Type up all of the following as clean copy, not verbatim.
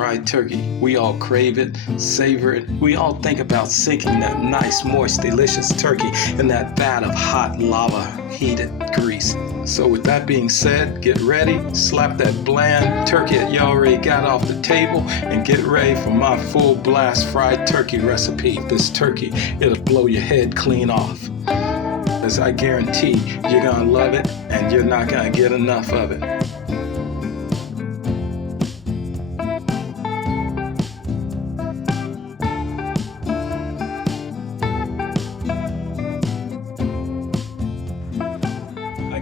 fried turkey. We all crave it, savor it. We all think about sinking that nice, moist, delicious turkey in that vat of hot lava heated grease. So with that being said, get ready, slap that bland turkey that you already got off the table, and get ready for my full blast fried turkey recipe. This turkey, it'll blow your head clean off. As I guarantee you're gonna love it and you're not gonna get enough of it.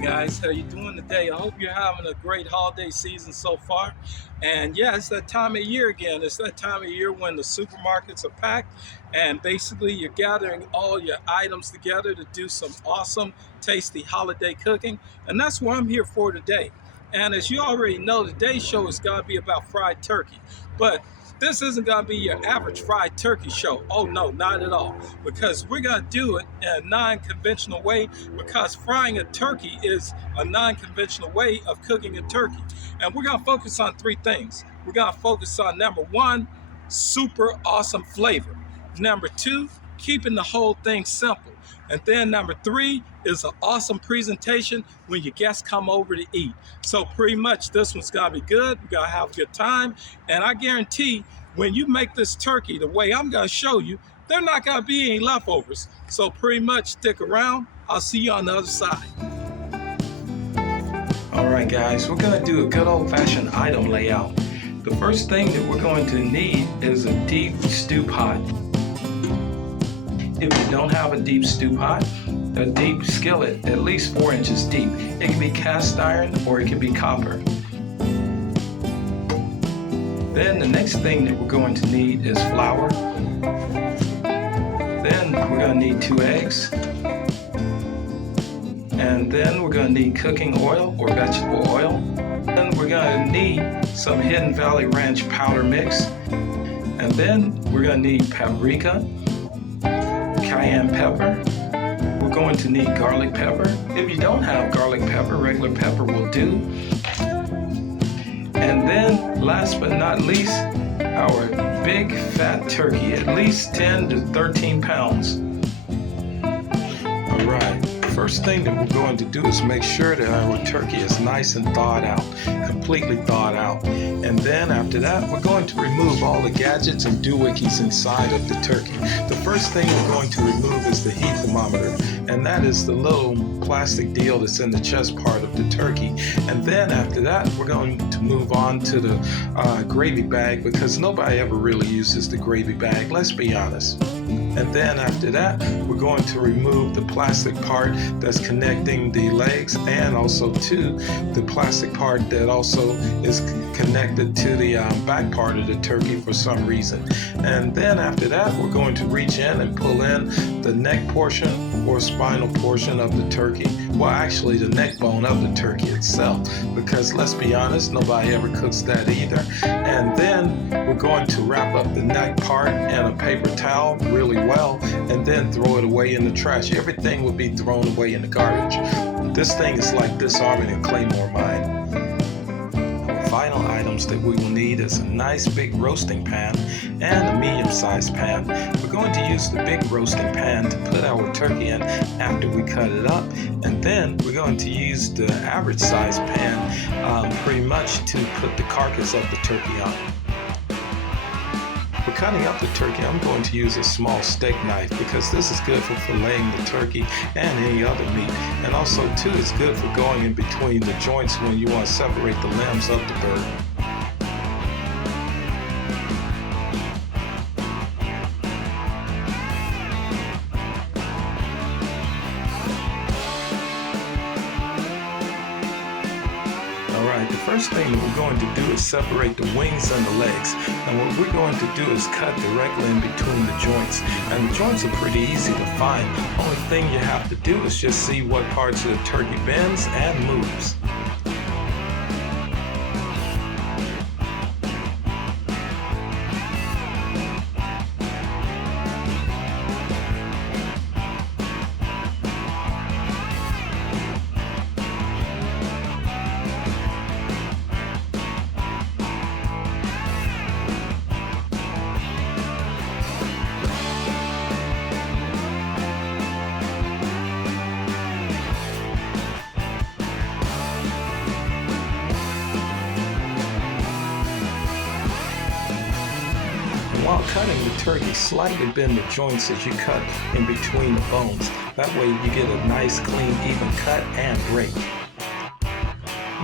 Guys, how you doing today? I hope you're having a great holiday season so far. And yeah, it's that time of year again. It's that time of year when the supermarkets are packed and basically you're gathering all your items together to do some awesome, tasty holiday cooking. And that's what I'm here for today. And as you already know, today's show is going to be about fried turkey. But this isn't going to be your average fried turkey show. Oh no, not at all. Because we're going to do it in a non-conventional way, because frying a turkey is a non-conventional way of cooking a turkey. And we're going to focus on three things. We're going to focus on number one, super awesome flavor. Number two, keeping the whole thing simple. And then number three is an awesome presentation when your guests come over to eat. So pretty much this one's gonna be good. We're gonna have a good time. And I guarantee when you make this turkey the way I'm gonna show you, there not gonna be any leftovers. So pretty much stick around. I'll see you on the other side. All right, guys, we're gonna do a good old-fashioned item layout. The first thing that we're going to need is a deep stew pot. If you don't have a deep stew pot, a deep skillet, at least 4 inches deep. It can be cast iron or it can be copper. Then the next thing that we're going to need is flour. Then we're going to need 2 eggs. And then we're going to need cooking oil or vegetable oil. Then we're going to need some Hidden Valley Ranch powder mix. And then we're going to need paprika, cayenne pepper. We're going to need garlic pepper. If you don't have garlic pepper, regular pepper will do. And then, last but not least, our big fat turkey, at least 10 to 13 pounds. All right, first thing that we're going to do is make sure that our turkey is nice and thawed out, completely thawed out. And then after that, we're going to remove all the gadgets and doohickeys inside of the turkey. The first thing we're going to remove is the heat thermometer, and that is the little plastic deal that's in the chest part of the turkey. And then after that, we're going to move on to the gravy bag, because nobody ever really uses the gravy bag, let's be honest. And then after that, we're going to remove the plastic part that's connecting the legs, and also to the plastic part that also is connected to the back part of the turkey for some reason. And then after that, we're going to reach in and pull in the neck portion or spinal portion of the turkey. Well, actually the neck bone of the turkey itself, because let's be honest, nobody ever cooks that either. And then we're going to wrap up the neck part in a paper towel really well, and then throw it away in the trash. Everything will be thrown away in the garbage. This thing is like disarming a Claymore mine. Our final items that we will need is a nice big roasting pan and a medium-sized pan. We're going to use the big roasting pan to put our turkey in after we cut it up, and then we're going to use the average size pan pretty much to put the carcass of the turkey on. For cutting up the turkey, I'm going to use a small steak knife, because this is good for filleting the turkey and any other meat. And also too, it's good for going in between the joints when you want to separate the limbs of the bird. Alright, the first thing that we're going to do is separate the wings and the legs. And what we're going to do is cut directly in between the joints. And the joints are pretty easy to find. Only thing you have to do is just see what parts of the turkey bends and moves. while cutting the turkey, slightly bend the joints as you cut in between the bones. That way you get a nice, clean, even cut and break.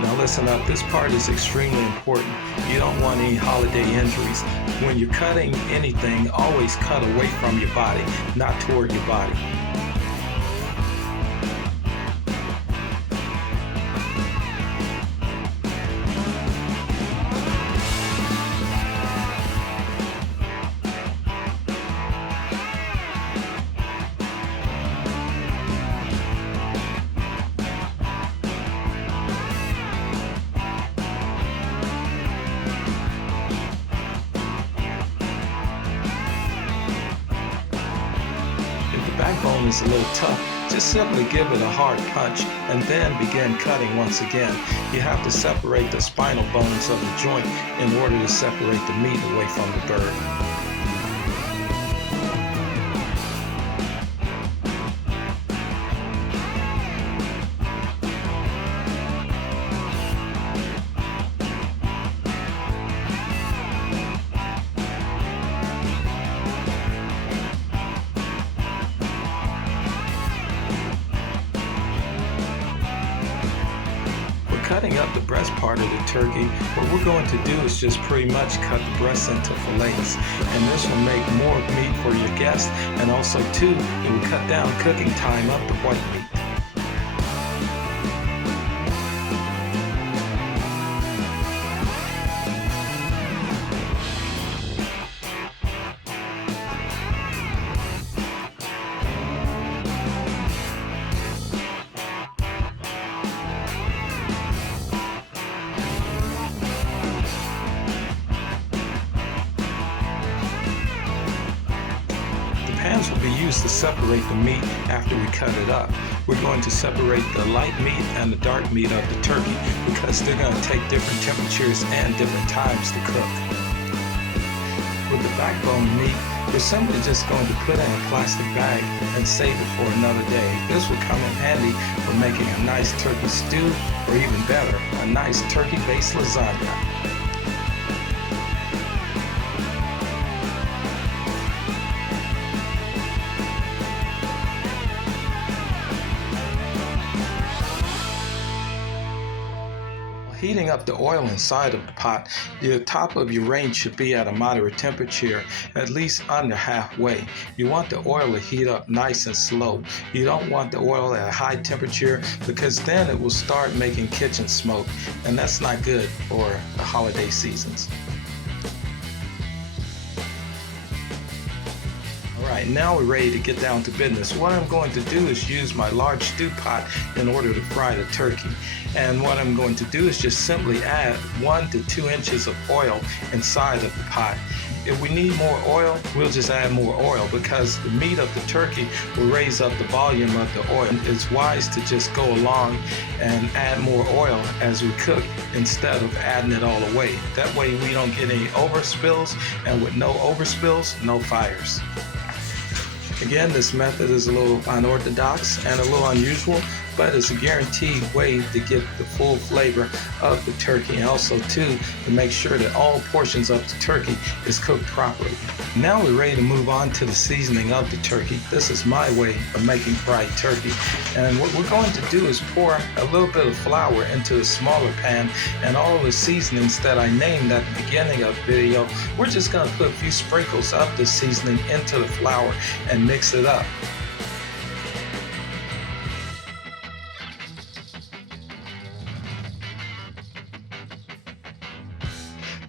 Now listen up, this part is extremely important. You don't want any holiday injuries. When you're cutting anything, always cut away from your body, not toward your body. Backbone is a little tough, just simply give it a hard punch and then begin cutting once again. You have to separate the spinal bones of the joint in order to separate the meat away from the bird. Cutting up the breast part of the turkey, what we're going to do is just pretty much cut the breast into fillets, and this will make more meat for your guests, and also too, it will cut down cooking time of the white meat. Pans will be used to separate the meat after we cut it up. We're going to separate the light meat and the dark meat of the turkey because they're going to take different temperatures and different times to cook. With the backbone meat, we're simply just going to put in a plastic bag and save it for another day. This will come in handy for making a nice turkey stew, or even better, a nice turkey-based lasagna. Heating up the oil inside of the pot, the top of your range should be at a moderate temperature, at least under halfway. You want the oil to heat up nice and slow. You don't want the oil at a high temperature because then it will start making kitchen smoke, and that's not good for the holiday seasons. Alright, now we're ready to get down to business. What I'm going to do is use my large stew pot in order to fry the turkey. And what I'm going to do is just simply add 1 to 2 inches of oil inside of the pot. If we need more oil, we'll just add more oil because the meat of the turkey will raise up the volume of the oil. It's wise to just go along and add more oil as we cook instead of adding it all away. That way we don't get any overspills, and with no overspills, no fires. Again, this method is a little unorthodox and a little unusual, but it's a guaranteed way to get the full flavor of the turkey, and also too to make sure that all portions of the turkey is cooked properly. Now we're ready to move on to the seasoning of the turkey. This is my way of making fried turkey, and what we're going to do is pour a little bit of flour into a smaller pan, and all of the seasonings that I named at the beginning of the video, we're just going to put a few sprinkles of the seasoning into the flour and mix it up.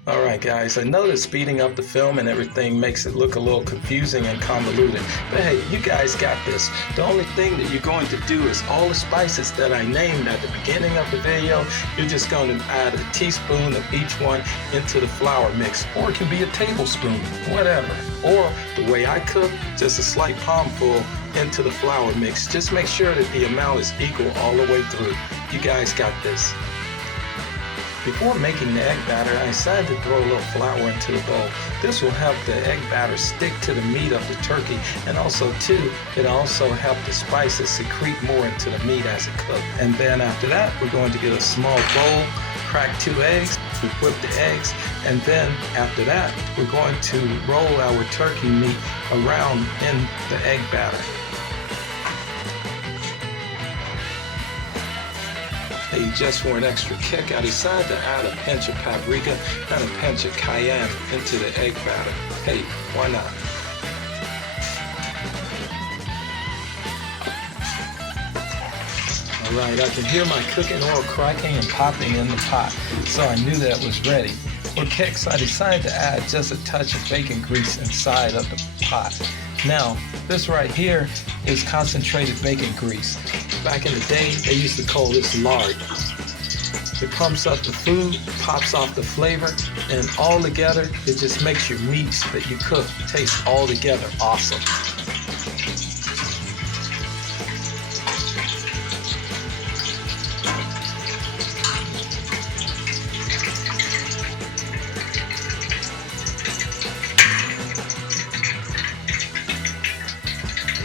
Alright guys, I know that speeding up the film and everything makes it look a little confusing and convoluted, but hey, you guys got this. The only thing that you're going to do is all the spices that I named at the beginning of the video, you're just going to add a teaspoon of each one into the flour mix, or it can be a tablespoon, whatever. Or the way I cook, just a slight palmful into the flour mix. Just make sure that the amount is equal all the way through. You guys got this. Before making the egg batter, I decided to throw a little flour into the bowl. This will help the egg batter stick to the meat of the turkey, and also too, it'll also help the spices secrete more into the meat as it cooks. And then after that, we're going to get a small bowl, crack 2 eggs, we whip the eggs, and then after that, we're going to roll our turkey meat around in the egg batter. Hey, just for an extra kick, I decided to add a pinch of paprika and a pinch of cayenne into the egg batter. Hey, why not? Alright, I can hear my cooking oil cracking and popping in the pot, so I knew that was ready. For kicks, I decided to add just a touch of bacon grease inside of the pot. Now, this right here is concentrated bacon grease. Back in the day, they used to call this lard. It pumps up the food, pops off the flavor, and all together, it just makes your meats that you cook taste all together awesome.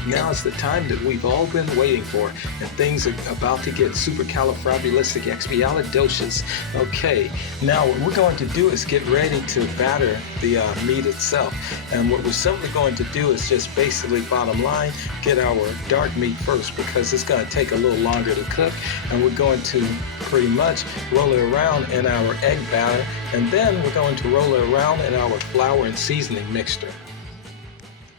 Now is the time that we've all been waiting for, and things are about to get supercalifragilisticexpialidocious. Okay, now what we're going to do is get ready to batter the meat itself. And what we're simply going to do is just basically, bottom line, get our dark meat first, because it's going to take a little longer to cook, and we're going to pretty much roll it around in our egg batter, and then we're going to roll it around in our flour and seasoning mixture.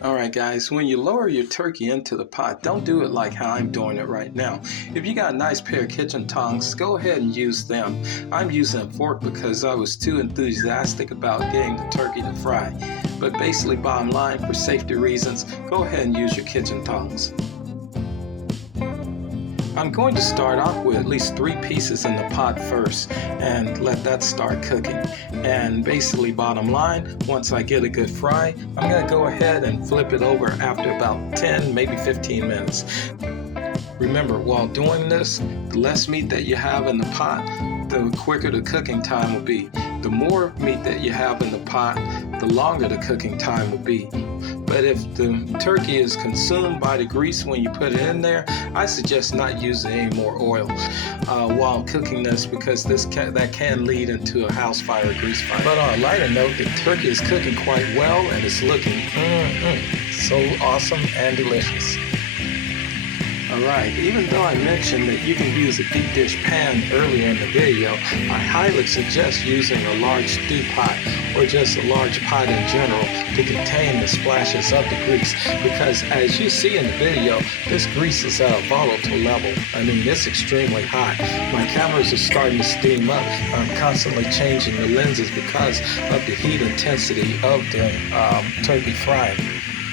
Alright guys, when you lower your turkey into the pot, don't do it like how I'm doing it right now. If you got a nice pair of kitchen tongs, go ahead and use them. I'm using a fork because I was too enthusiastic about getting the turkey to fry. But basically, bottom line, for safety reasons, go ahead and use your kitchen tongs. I'm going to start off with at least 3 pieces in the pot first and let that start cooking. And basically, bottom line, once I get a good fry, I'm going to go ahead and flip it over after about 10, maybe 15 minutes. Remember, while doing this, the less meat that you have in the pot, the quicker the cooking time will be. The more meat that you have in the pot, the longer the cooking time will be. But if the turkey is consumed by the grease when you put it in there, I suggest not using any more oil while cooking this, because that can lead into a house fire, grease fire. But on a lighter note, the turkey is cooking quite well and it's looking so awesome and delicious. Alright, even though I mentioned that you can use a deep dish pan earlier in the video, I highly suggest using a large stew pot or just a large pot in general to contain the splashes of the grease, because as you see in the video, this grease is at a volatile level. I mean, it's extremely hot. My cameras are starting to steam up. I'm constantly changing the lenses because of the heat intensity of the turkey frying.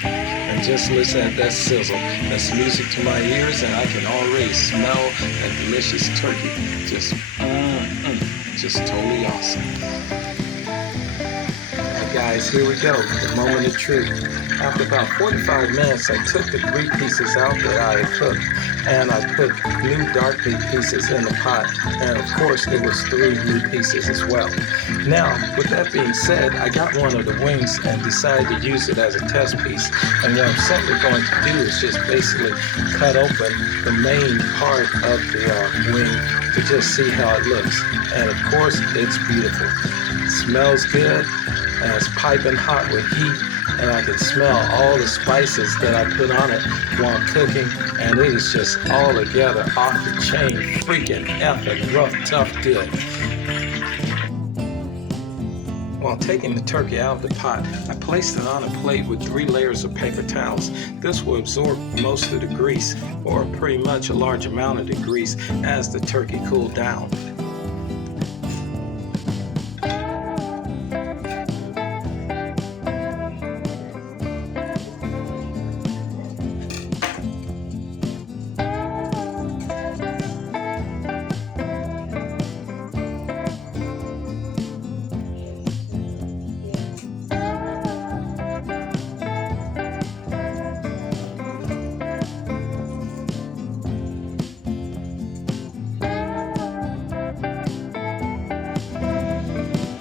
And just listen at that sizzle. That's music to my ears, and I can already smell that delicious turkey. Just totally awesome. Alright guys, here we go, the moment of truth. After about 45 minutes, I took the 3 pieces out that I had cooked, and I put new dark meat pieces in the pot, and of course there was 3 new pieces as well. Now, with that being said, I got one of the wings and decided to use it as a test piece, and what I'm simply going to do is just basically cut open the main part of the wing to just see how it looks. And of course, it's beautiful. It smells good, and it's piping hot with heat, and I can smell all the spices that I put on it while cooking, and it is just all together off the chain, freaking effing rough, tough good. While taking the turkey out of the pot, I placed it on a plate with 3 layers of paper towels. This will absorb most of the grease, or pretty much a large amount of the grease, as the turkey cooled down.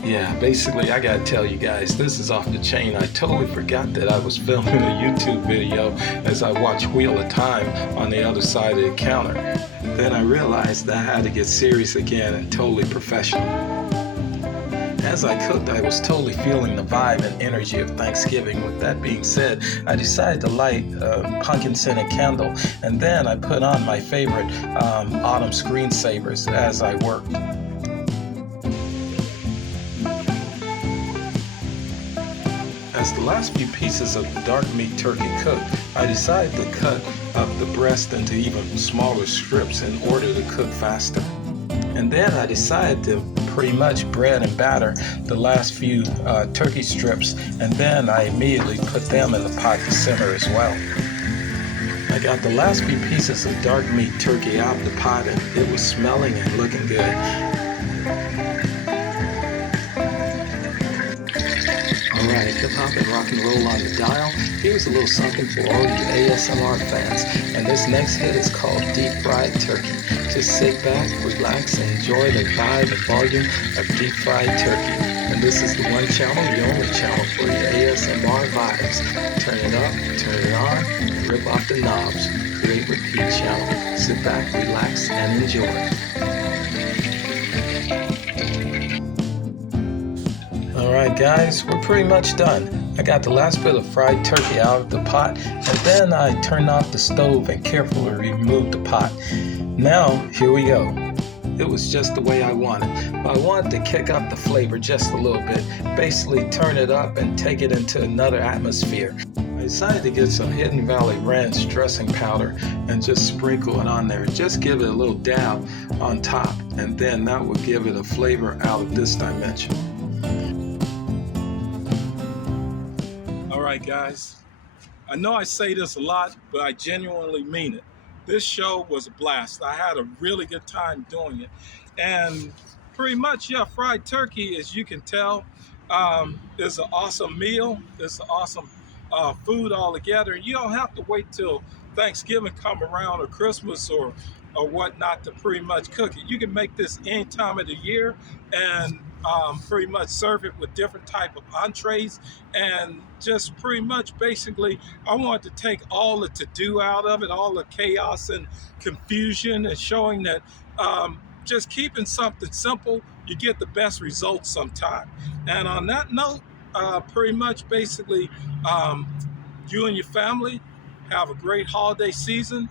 Yeah, basically I gotta tell you guys, this is off the chain. I totally forgot that I was filming a YouTube video as I watched Wheel of Time on the other side of the counter. Then I realized that I had to get serious again and totally professional. As I cooked, I was totally feeling the vibe and energy of Thanksgiving. With that being said, I decided to light a pumpkin scented candle, and then I put on my favorite autumn screensavers as I worked. As the last few pieces of the dark meat turkey cooked, I decided to cut up the breast into even smaller strips in order to cook faster. And then I decided to pretty much bread and batter the last few turkey strips, and then I immediately put them in the pot to simmer as well. I got the last few pieces of dark meat turkey out of the pot, and it was smelling and looking good. Alright, hip hop and rock and roll on the dial. Here's a little something for all you ASMR fans, and this next hit is called Deep Fried Turkey. Just sit back, relax, and enjoy the vibe and volume of deep fried turkey. And this is the one channel, the only channel for your ASMR vibes. Turn it up, turn it on, and rip off the knobs. Create repeat channel. Sit back, relax, and enjoy. Alright guys, we're pretty much done. I got the last bit of fried turkey out of the pot, and then I turned off the stove and carefully removed the pot. Now, here we go. It was just the way I wanted. I wanted to kick up the flavor just a little bit, basically turn it up and take it into another atmosphere. I decided to get some Hidden Valley Ranch dressing powder and just sprinkle it on there. Just give it a little dab on top, and then that will give it a flavor out of this dimension. Alright guys, I know I say this a lot, but I genuinely mean it. This show was a blast. I had a really good time doing it. And pretty much, yeah, fried turkey, as you can tell, is an awesome meal. It's an awesome food altogether. You don't have to wait till Thanksgiving come around or Christmas or whatnot to pretty much cook it. You can make this any time of the year and pretty much serve it with different type of entrees, and just pretty much basically I want to take all the to-do out of it, all the chaos and confusion, and showing that just keeping something simple, you get the best results sometime. And on that note, pretty much basically you and your family have a great holiday season.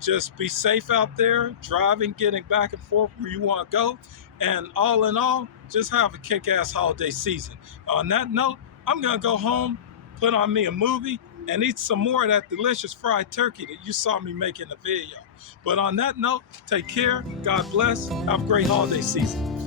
Just be safe out there, driving, getting back and forth where you want to go. And all in all, just have a kick-ass holiday season. On that note, I'm going to go home, put on me a movie, and eat some more of that delicious fried turkey that you saw me make in the video. But on that note, take care, God bless, have a great holiday season.